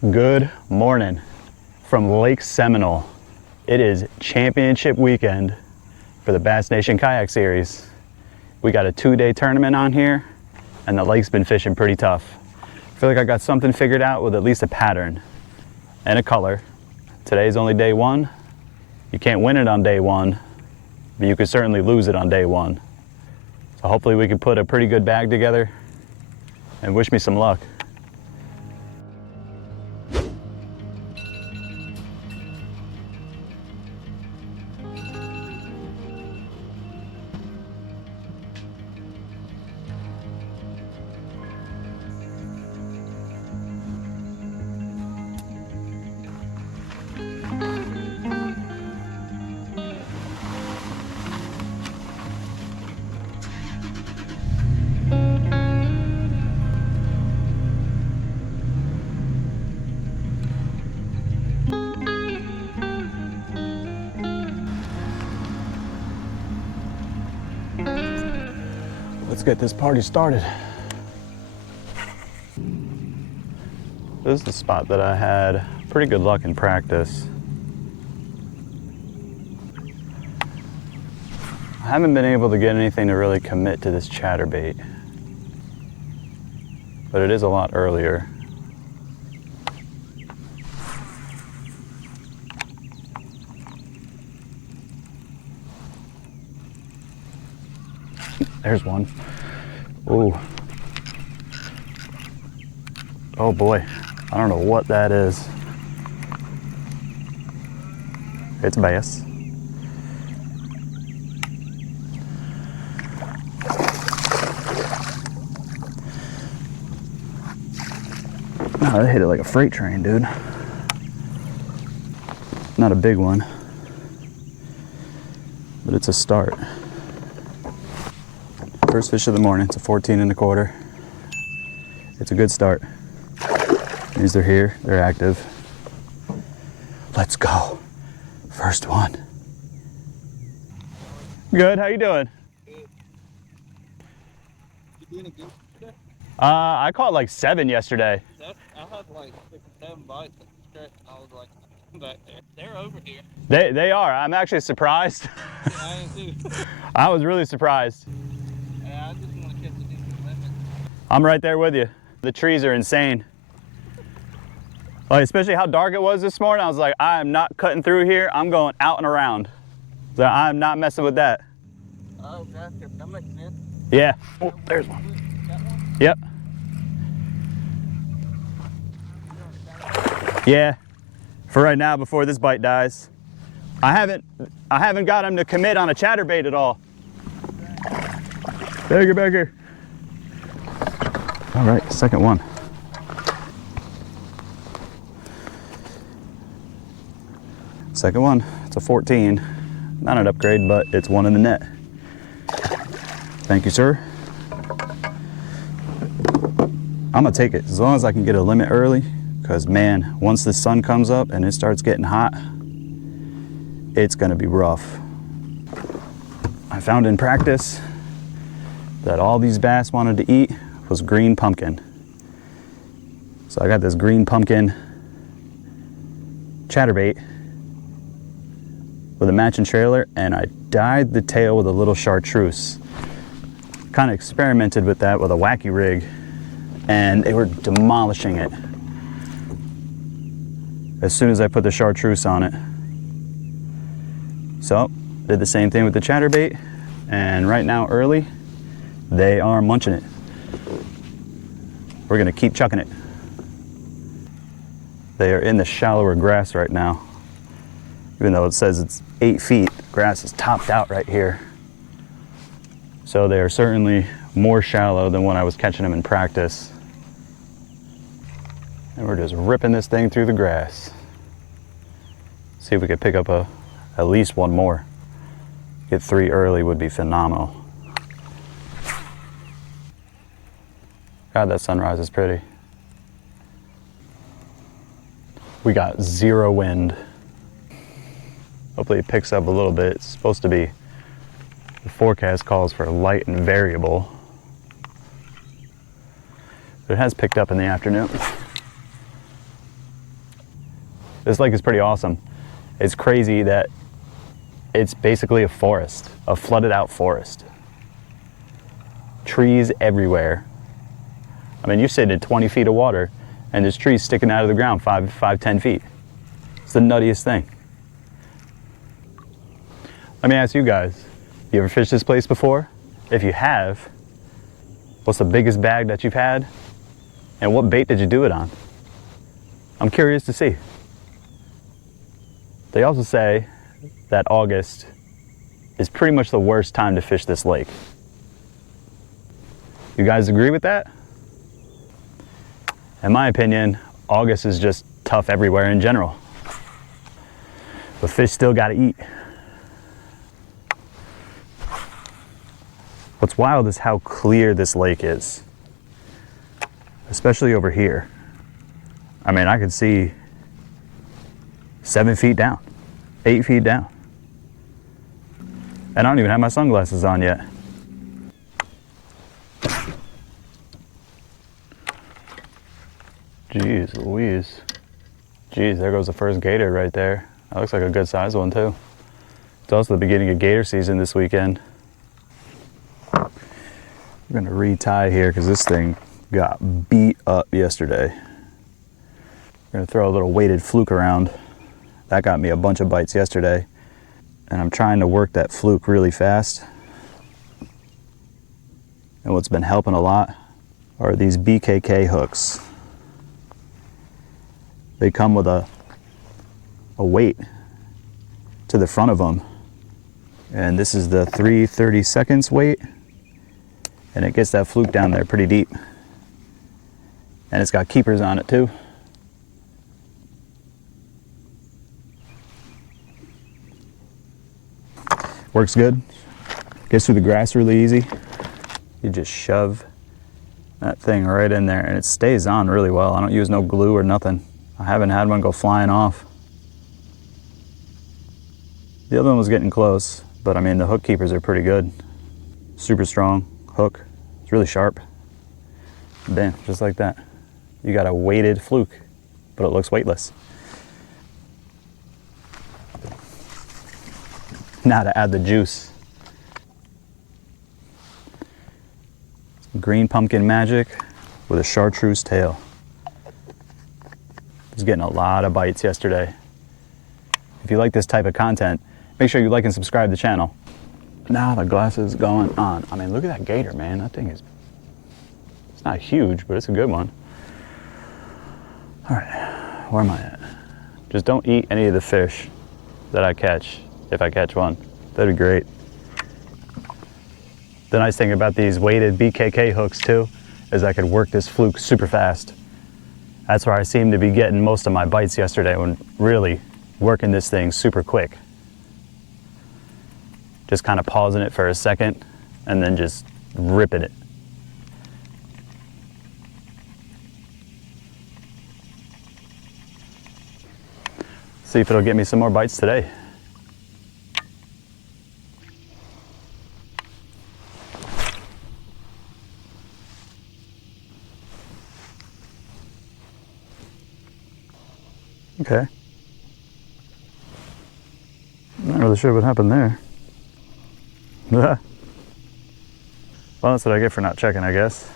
Good morning from Lake Seminole. It is championship weekend for the Bass Nation Kayak Series. We got a 2-day tournament on here and the lake's been fishing pretty tough. I feel like I got something figured out with at least a pattern and a color. Today's only day one. You can't win it on day one, but you could certainly lose it on day one. So hopefully we can put a pretty good bag together and wish me some luck. Let's get this party started. This is the spot that I had pretty good luck in practice. I haven't been able to get anything to really commit to this chatterbait, but it is a lot earlier. There's one. Ooh. Oh boy, I don't know what that is. It's a bass. No, they hit it like a freight train, dude. Not a big one, but it's a start. First fish of the morning. It's a 14 1/4. It's a good start. These are here, they're active. Let's go. First one. Good, how you doing? Good. You doing a good today? I caught like 7 yesterday. I had like 6 or 7 bites at the stretch and I was like, I'm back there. They're over here. They are. I'm actually surprised. Yeah, I am too. I was really surprised. I just want to catch a decent limit. I'm right there with you. The trees are insane. Like, especially how dark it was this morning. I was like, I am not cutting through here. I'm going out and around. So I'm not messing with that. Oh, gotcha. That makes sense. Yeah. Oh, there's one. Got one? Yep. Yeah. For right now, before this bite dies. I haven't got him to commit on a chatterbait at all. Bigger, bigger. All right, second one. Second one, it's a 14. Not an upgrade, but it's one in the net. Thank you, sir. I'm gonna take it as long as I can get a limit early, because man, once the sun comes up and it starts getting hot, it's gonna be rough. I found in practice that all these bass wanted to eat was green pumpkin. So I got this green pumpkin chatterbait with a matching trailer, and I dyed the tail with a little chartreuse. Kind of experimented with that with a wacky rig, and they were demolishing it as soon as I put the chartreuse on it. So did the same thing with the chatterbait, and right now early, they are munching it. We're gonna keep chucking it. They are in the shallower grass right now. Even though it says it's 8 feet, the grass is topped out right here. So they are certainly more shallow than when I was catching them in practice. And we're just ripping this thing through the grass. See if we could pick up at least one more. Get 3 early would be phenomenal. God, that sunrise is pretty. We got 0 wind. Hopefully it picks up a little bit. It's supposed to be, the forecast calls for light and variable. But it has picked up in the afternoon. This lake is pretty awesome. It's crazy that it's basically a forest, a flooded out forest. Trees everywhere. I mean, you're sitting at 20 feet of water and there's trees sticking out of the ground 10 feet. It's the nuttiest thing. Let me ask you guys, you ever fished this place before? If you have, what's the biggest bag that you've had? And what bait did you do it on? I'm curious to see. They also say that August is pretty much the worst time to fish this lake. You guys agree with that? In my opinion, August is just tough everywhere in general. But fish still gotta eat. What's wild is how clear this lake is, especially over here. I mean, I could see 7 feet down, 8 feet down. And I don't even have my sunglasses on yet. Jeez Louise. Jeez, there goes the first gator right there. That looks like a good sized one too. It's also the beginning of gator season this weekend. We're gonna retie here because this thing got beat up yesterday. We're gonna throw a little weighted fluke around. That got me a bunch of bites yesterday. And I'm trying to work that fluke really fast. And what's been helping a lot are these BKK hooks. They come with a weight to the front of them. And this is the 3/32 weight. And it gets that fluke down there pretty deep. And it's got keepers on it too. Works good. Gets through the grass really easy. You just shove that thing right in there and it stays on really well. I don't use no glue or nothing. I haven't had one go flying off. The other one was getting close, but I mean the hook keepers are pretty good. Super strong hook. It's really sharp. Bam, just like that. You got a weighted fluke, but it looks weightless. Now to add the juice. Green pumpkin magic with a chartreuse tail. I was getting a lot of bites yesterday. If you like this type of content, make sure you like and subscribe to the channel. Now the glass is going on. I mean, look at that gator, man. That thing is, it's not huge, but it's a good one. All right, where am I at? Just don't eat any of the fish that I catch, if I catch one. That'd be great. The nice thing about these weighted BKK hooks too, is I could work this fluke super fast. That's where I seem to be getting most of my bites yesterday, when really working this thing super quick. Just kind of pausing it for a second and then just ripping it. See if it'll get me some more bites today. Okay. Not really sure what happened there. Well, that's what I get for not checking, I guess.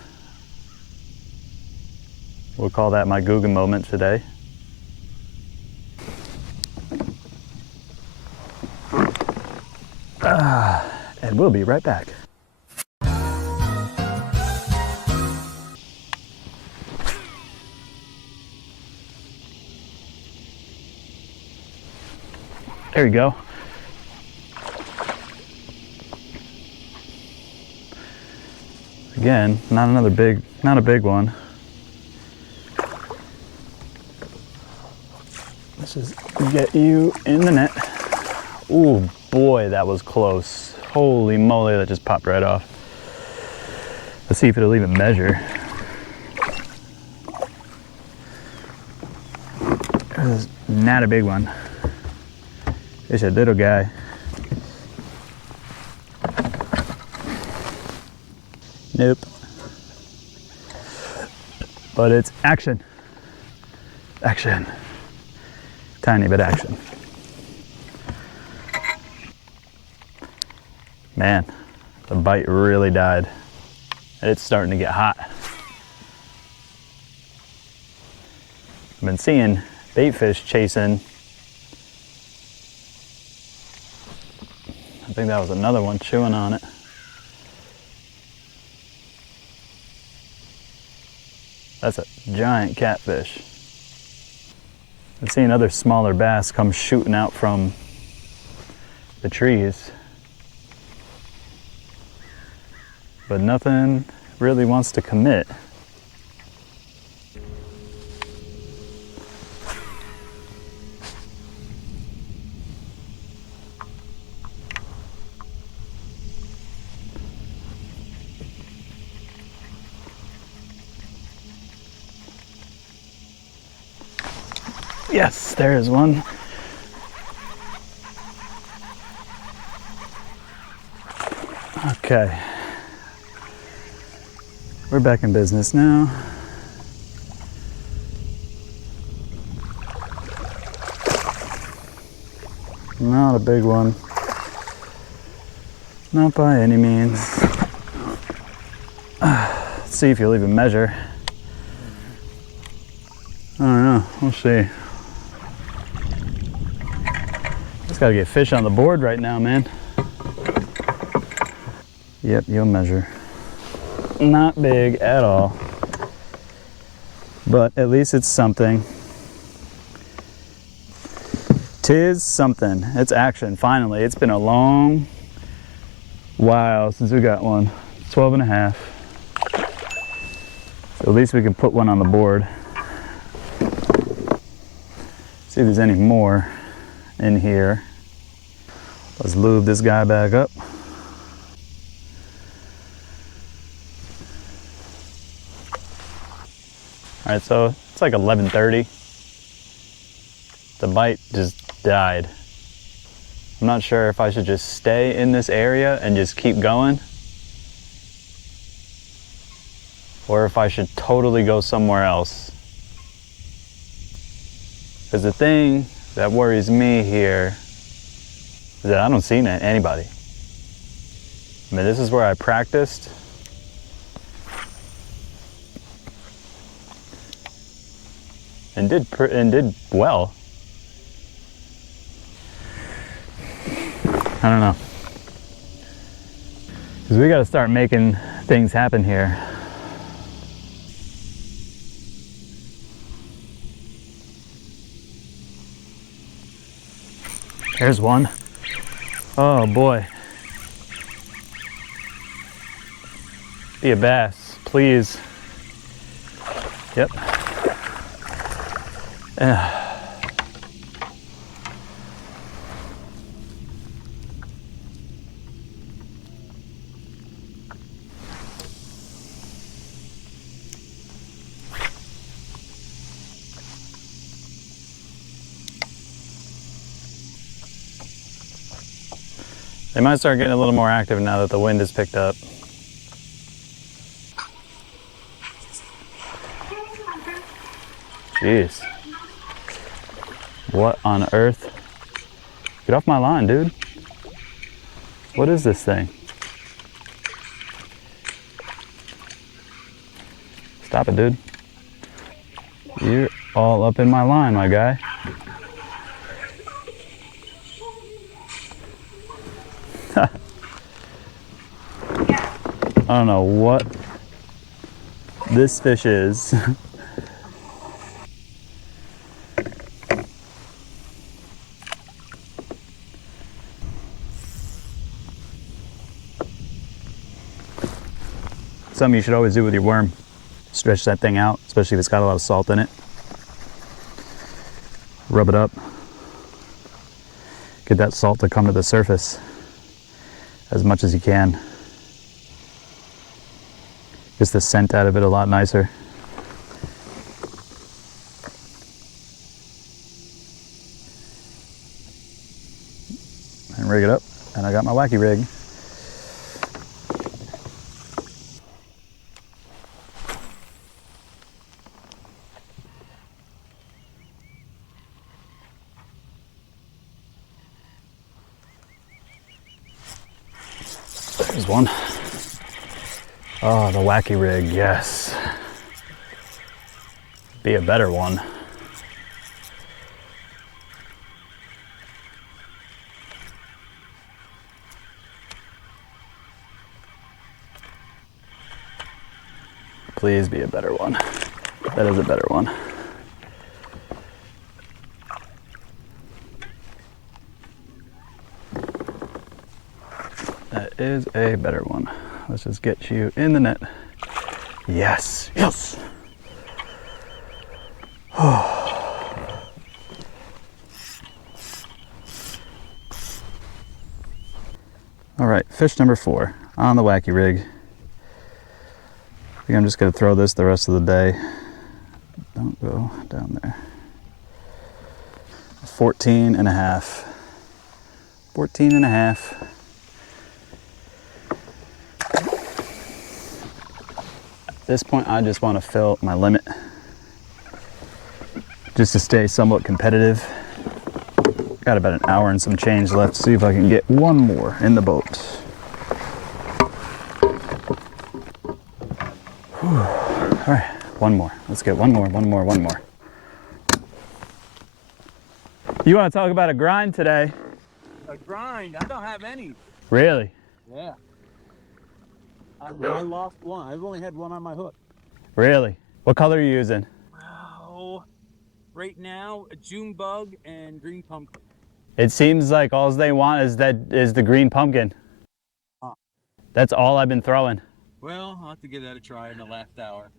We'll call that my Guggen moment today. And we'll be right back. There you go. Again, not a big one. Let's just get you in the net. Ooh, boy, that was close. Holy moly, that just popped right off. Let's see if it'll even measure. This is not a big one. It's a little guy. Nope. But it's action. Action. tiny bit action. Man, the bite really died. It's starting to get hot. I've been seeing bait fish chasing. I think that was another one chewing on it. That's a giant catfish. I've seen other smaller bass come shooting out from the trees, but nothing really wants to commit. Yes, there is one. Okay. We're back in business now. Not a big one. Not by any means. Let's see if you'll even measure. I don't know, we'll see. Just gotta get fish on the board right now, man. Yep, you'll measure. Not big at all, but at least it's something. 'Tis something. It's action, finally. It's been a long while since we got one. 12 and a half. So at least we can put one on the board. See if there's any more in here. Let's lube this guy back up. All right, so it's like 11:30. The bite just died. I'm not sure if I should just stay in this area and just keep going, or if I should totally go somewhere else. Because the thing that worries me here is that I don't see anybody. I mean, this is where I practiced. And did well. I don't know. Because we got to start making things happen here. There's one. Oh boy. Be a bass, please. Yep. They might start getting a little more active now that the wind has picked up. Jeez. What on earth? Get off my line, dude. What is this thing? Stop it, dude. You're all up in my line, my guy. I don't know what this fish is. Something you should always do with your worm. Stretch that thing out, especially if it's got a lot of salt in it. Rub it up. Get that salt to come to the surface as much as you can. Gets the scent out of it a lot nicer. And rig it up, and I got my wacky rig. There's one. Oh, the wacky rig, yes. Be a better one. Please be a better one. That is a better one. That is a better one. Let's just get you in the net. Yes, yes. All right, fish number 4 on the wacky rig. I think I'm just gonna throw this the rest of the day. Don't go down there. 14 and a half. 14 and a half. At this point, I just want to fill my limit just to stay somewhat competitive. Got about an hour and some change left. See if I can get one more in the boat. Whew. All right, one more. Let's get one more. You want to talk about a grind today? A grind? I don't have any. Really? Yeah. I lost one. I've only had one on my hook. Really? What color are you using? Oh, right now, a June bug and green pumpkin. It seems like all they want is the green pumpkin. Huh. That's all I've been throwing. Well, I'll have to give that a try in the last hour.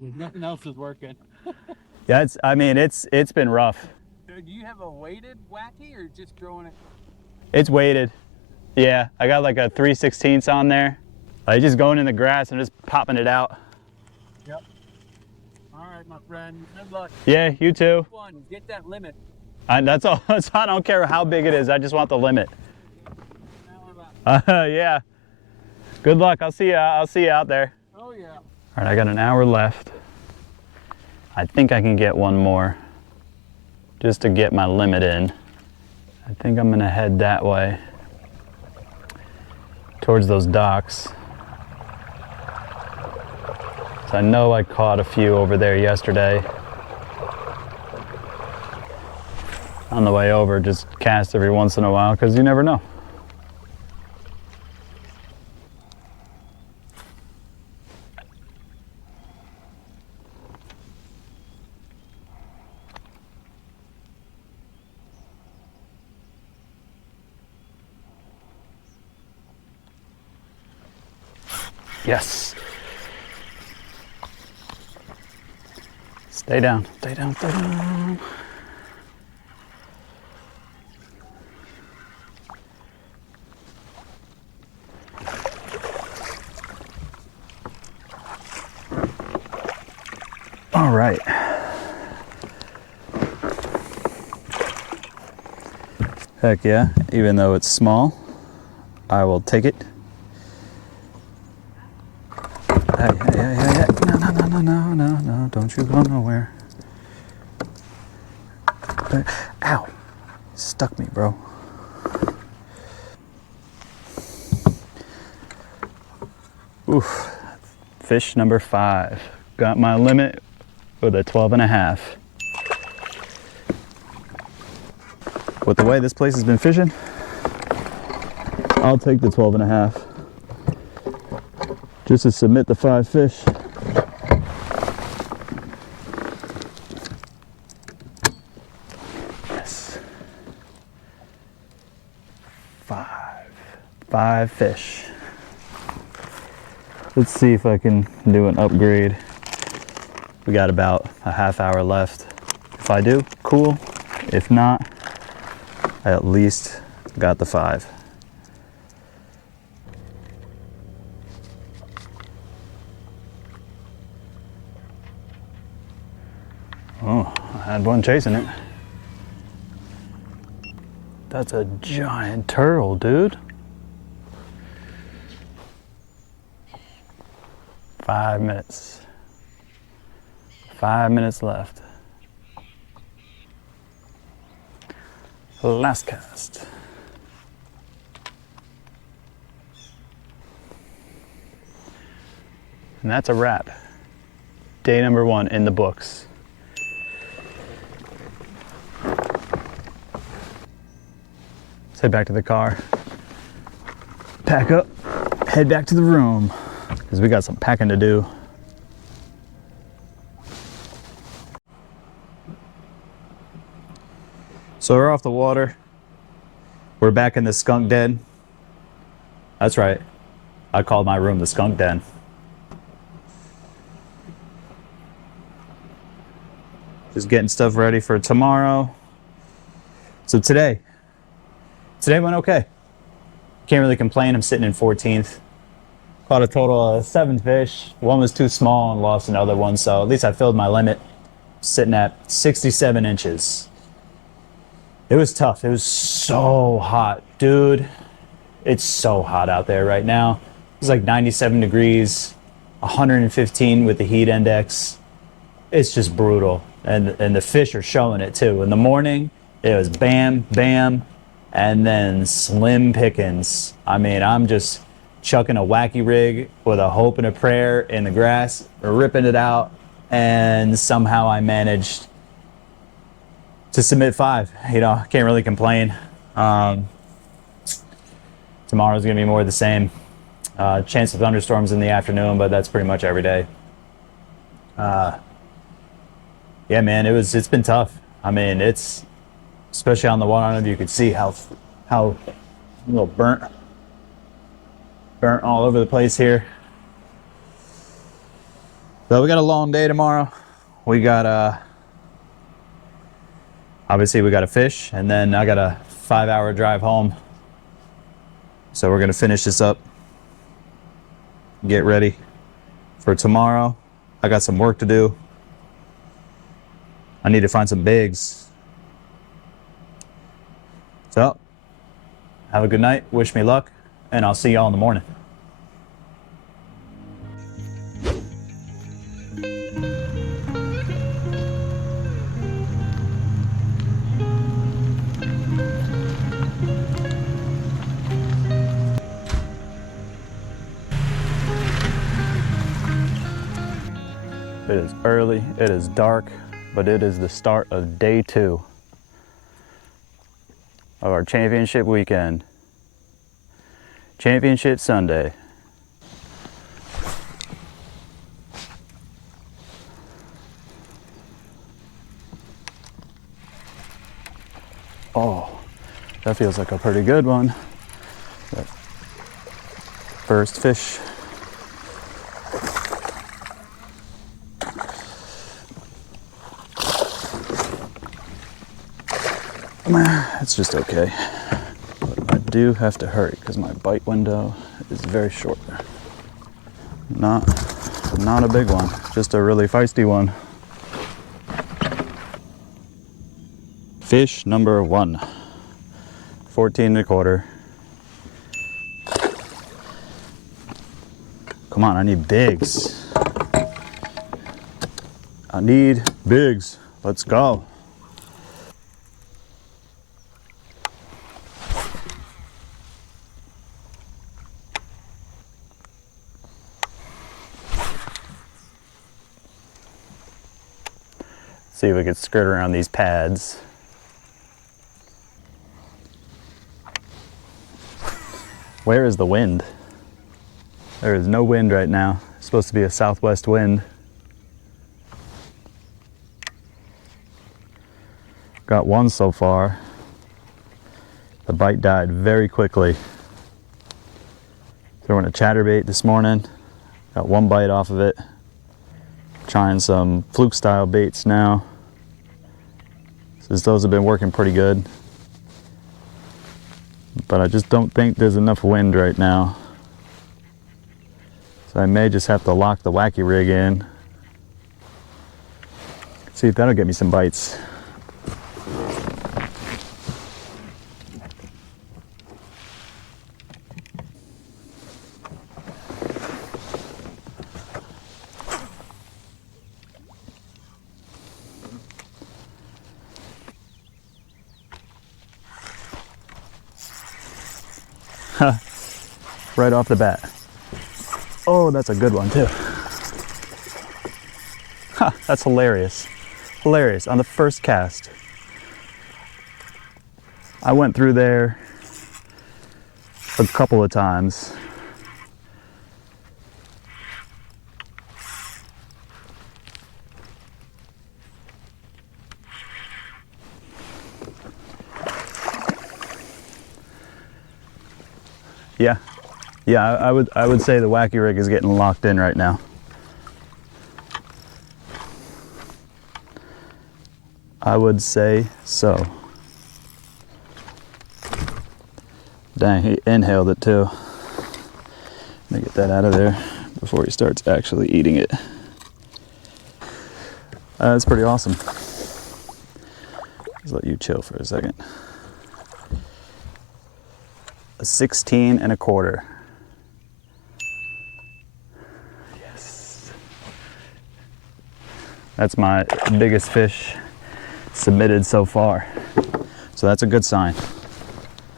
Nothing else is working. Yeah, it's been rough. So do you have a weighted wacky or just throwing it? It's weighted. Yeah, I got like a 3/16 on there. I just going in the grass and just popping it out. Yep. All right, my friend. Good luck. Yeah, you too. One, get that limit. That's all. I don't care how big it is. I just want the limit. Yeah. Good luck. I'll see you out there. Oh yeah. All right, I got an hour left. I think I can get one more just to get my limit in. I think I'm gonna head that way towards those docks. So I know I caught a few over there yesterday. On the way over, just cast every once in a while because you never know. Yes. Stay down, stay down, stay down. All right. Heck yeah, even though it's small, I will take it. Hey, no, don't you go nowhere. Ow, stuck me, bro. Oof, fish number 5. Got my limit with a 12 and a half. With the way this place has been fishing, I'll take the 12 and a half. Just to submit the 5 fish. Yes. 5 fish. Let's see if I can do an upgrade. We got about a half hour left. If I do, cool. If not, I at least got the 5. Oh, I had one chasing it. That's a giant turtle, dude. 5 minutes. 5 minutes left. Last cast. And that's a wrap. Day number 1 in the books. Let's head back to the car, pack up, head back to the room, because we got some packing to do. So we're off the water. We're back in the skunk den. That's right. I called my room the skunk den. Just getting stuff ready for tomorrow. So today went okay. Can't really complain. I'm sitting in 14th. Caught a total of 7 fish. One was too small and lost another one, so at least I filled my limit. Sitting at 67 inches. It was tough. It was so hot, dude. It's so hot out there right now. It's like 97 degrees, 115 with the heat index. It's just brutal. And the fish are showing it too. In the morning, it was bam, bam, and then slim pickings. I mean, I'm just chucking a wacky rig with a hope and a prayer in the grass, ripping it out, and somehow I managed to submit 5. You know, can't really complain. Tomorrow's gonna be more of the same. Chance of thunderstorms in the afternoon, but that's pretty much every day. Yeah, man, it's been tough. I mean, it's especially on the one. I don't know if you could see how a little burnt all over the place here. So we got a long day tomorrow. We got obviously we got to fish, and then I got a 5-hour drive home. So we're gonna finish this up, get ready for tomorrow. I got some work to do. I need to find some bigs. So, have a good night, wish me luck, and I'll see y'all in the morning. It is early, it is dark, but it is the start of day 2 of our championship weekend. Championship Sunday. Oh, that feels like a pretty good one. That first fish. It's just okay, but I do have to hurry because my bite window is very short. Not a big one, just a really feisty one. Fish number 1, 14 1/4. Come on, I need bigs. I need bigs. Let's go. See if we could skirt around these pads. Where is the wind? There is no wind right now. It's supposed to be a southwest wind. Got one so far. The bite died very quickly. Throwing a chatterbait this morning. Got one bite off of it. Trying some fluke style baits now, since those have been working pretty good. But I just don't think there's enough wind right now. So I may just have to lock the wacky rig in. See if that'll get me some bites. Right off the bat. Oh, that's a good one too. That's hilarious. Hilarious. On the first cast. I went through there a couple of times. Yeah. Yeah, I would say the wacky rig is getting locked in right now. I would say so. Dang, he inhaled it too. Let me get that out of there before he starts actually eating it. That's pretty awesome. Just let you chill for a second. A 16 and a quarter. Yes. That's my biggest fish submitted so far. So that's a good sign.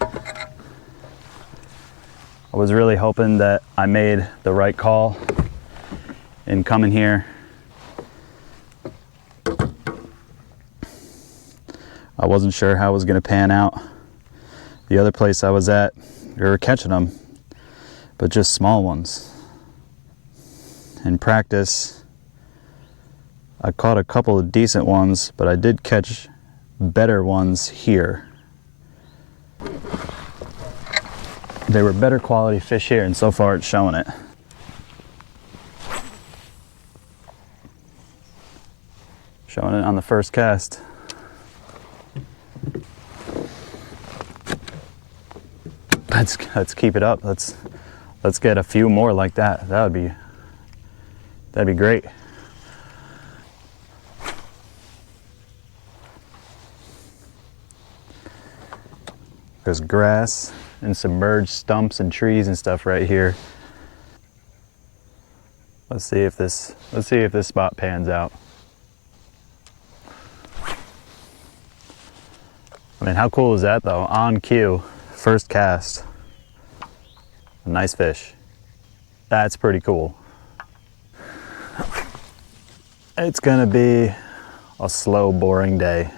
I was really hoping that I made the right call in coming here. I wasn't sure how it was going to pan out. The other place I was at, we were catching them, but just small ones. In practice, I caught a couple of decent ones, but I did catch better ones here. They were better quality fish here, and so far it's showing it. Showing it on the first cast. Let's keep it up. Let's get a few more like that. That'd be great. There's grass and submerged stumps and trees and stuff right here. Let's see if this spot pans out. I mean, how cool is that though? On cue, first cast. A nice fish. That's pretty cool. It's gonna be a slow, boring day.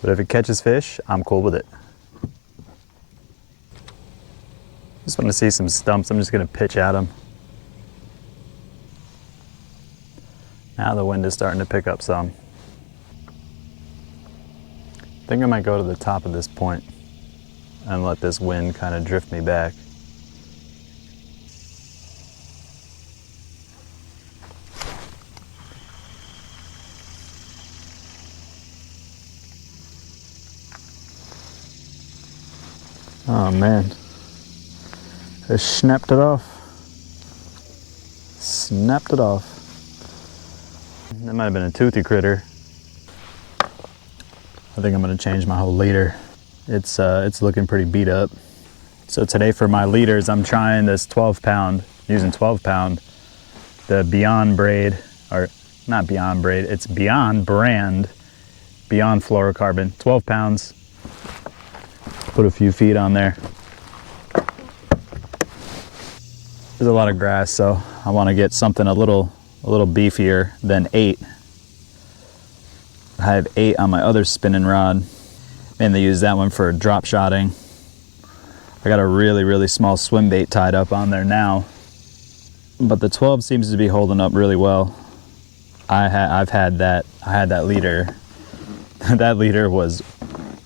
But if it catches fish, I'm cool with it. Just want to see some stumps. I'm just gonna pitch at them. Now the wind is starting to pick up some. I think I might go to the top of this point and let this wind kind of drift me back. Oh man, I snapped it off. Snapped it off. That might have been a toothy critter. I think I'm gonna change my whole leader. It's looking pretty beat up. So today for my leaders, I'm trying this 12 pound, using 12 pound, the Beyond braid, or not Beyond braid, it's Beyond brand, Beyond fluorocarbon, 12 pounds. Put a few feet on there. There's a lot of grass, so I want to get something a little beefier than 8. I have 8 on my other spinning rod. Mainly use that one for drop shotting. I got a really small swim bait tied up on there now, but the 12 seems to be holding up really well. I had that leader. That leader was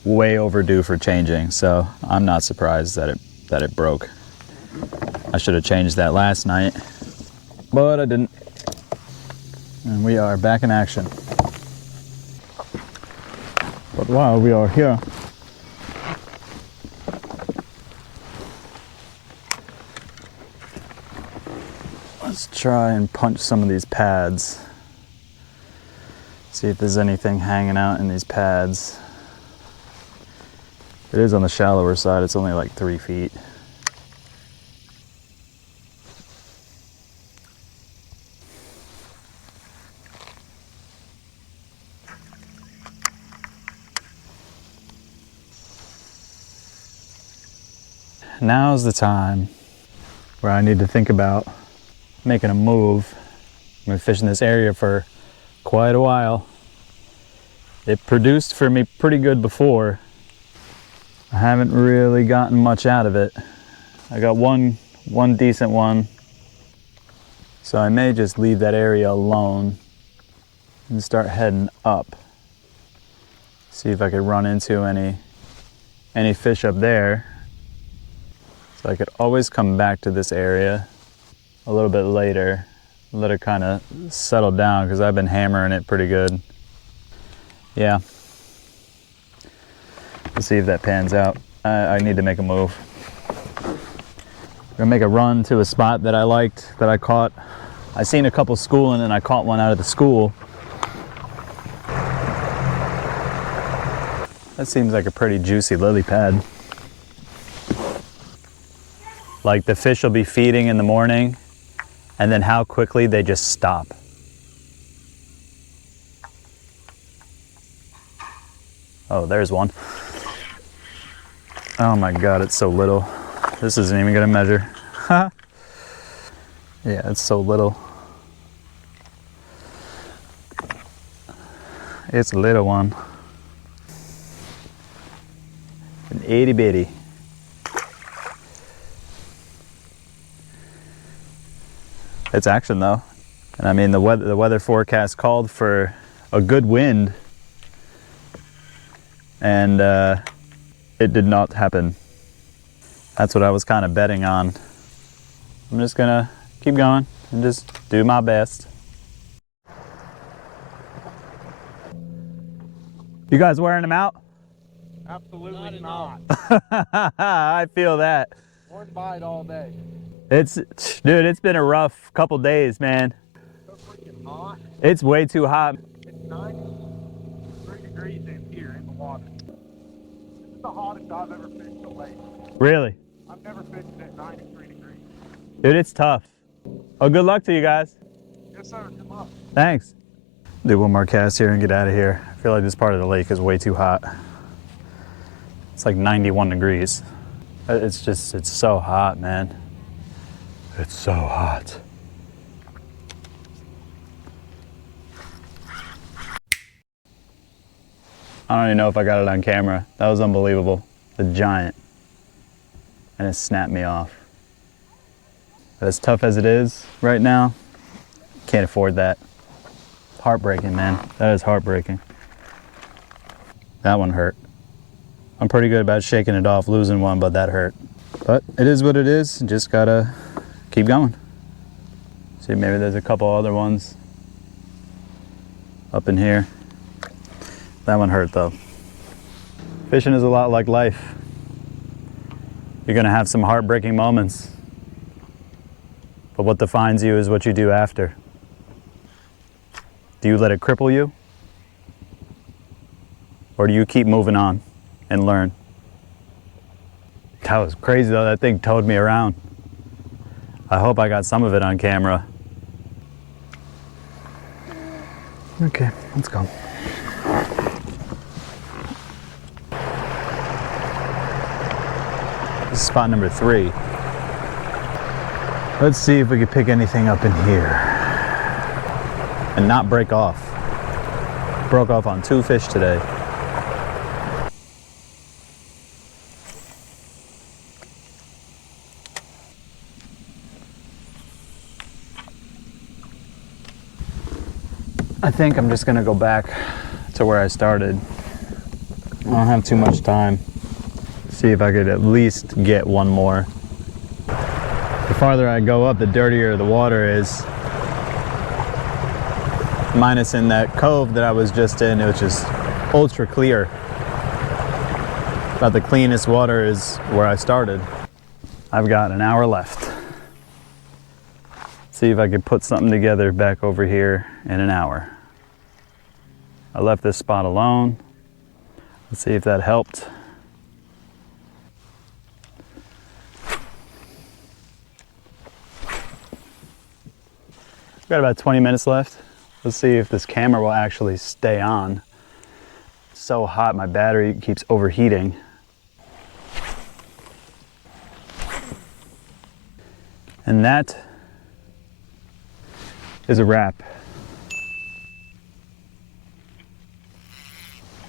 way overdue for changing, so I'm not surprised that it broke. I should have changed that last night, but I didn't. And we are back in action. But while we are here, let's try and punch some of these pads. See if there's anything hanging out in these pads. It is on the shallower side, it's only like 3 feet. Now's the time where I need to think about making a move I've been fishing this area for quite a while. It produced for me pretty good before. I haven't really gotten much out of it. I got one decent one. So I may just leave that area alone and start heading up. See if I could run into any fish up there. So I could always come back to this area a little bit later, let it kind of settle down because I've been hammering it pretty good. Yeah. Let's see if that pans out. I need to make a move. I'm gonna make a run to a spot that I liked, that I caught. I seen a couple schooling and I caught one out of the school. That seems like a pretty juicy lily pad. Like the fish will be feeding in the morning and then how quickly they just stop. Oh, there's one. Oh my God, it's so little. This isn't even gonna measure. Yeah, it's so little. It's a little one. An itty bitty. It's action though. And I mean, the weather forecast called for a good wind. And it did not happen. That's what I was kind of betting on. I'm just gonna keep going and just do my best. You guys wearing them out? Absolutely not. I feel that. One bite all day. Dude, it's been a rough couple days, man. So freaking hot. It's way too hot. It's 93 degrees in here in the water. This is the hottest I've ever fished a lake. Really? I've never fished it at 93 degrees. Dude, it's tough. Oh, good luck to you guys. Yes, sir. Good luck. Thanks. Do one more cast here and get out of here. I feel like this part of the lake is way too hot. It's like 91 degrees. It's so hot, man. It's so hot. I don't even know if I got it on camera. That was unbelievable. The giant. And it snapped me off. But as tough as it is right now, can't afford that. Heartbreaking, man. That is heartbreaking. That one hurt. I'm pretty good about shaking it off, losing one, but that hurt. But it is what it is. Just gotta keep going. See, maybe there's a couple other ones up in here. That one hurt though. Fishing is a lot like life. You're gonna have some heartbreaking moments, but what defines you is what you do after. Do you let it cripple you? Or do you keep moving on and learn? That was crazy though, that thing towed me around. I hope I got some of it on camera. Okay, let's go. This is spot number 3. Let's see if we can pick anything up in here and not break off. Broke off on 2 fish today. I think I'm just gonna go back to where I started. I don't have too much time. See if I could at least get one more. The farther I go up, the dirtier the water is. Minus in that cove that I was just in, it was just ultra clear. About the cleanest water is where I started. I've got an hour left. See if I could put something together back over here in an hour. I left this spot alone. Let's see if that helped. Got about 20 minutes left. Let's see if this camera will actually stay on. It's so hot, my battery keeps overheating. And that is a wrap.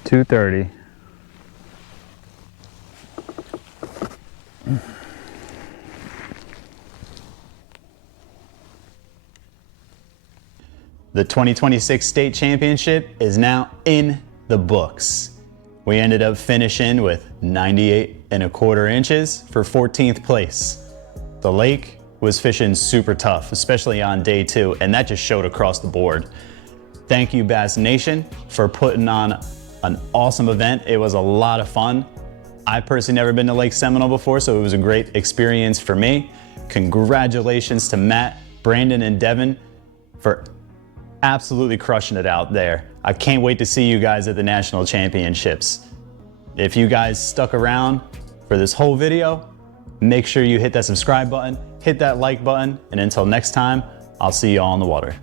2:30. The 2026 state championship is now in the books. We ended up finishing with 98.25 inches for 14th place. The lake was fishing super tough, especially on day 2, and that just showed across the board. Thank you, Bass Nation, for putting on an awesome event. It was a lot of fun. I personally never been to Lake Seminole before, so it was a great experience for me. Congratulations to Matt, Brandon, and Devin for absolutely crushing it out there. I can't wait to see you guys at the national championships. If you guys stuck around for this whole video, make sure you hit that subscribe button, hit that like button, and until next time, I'll see you all on the water.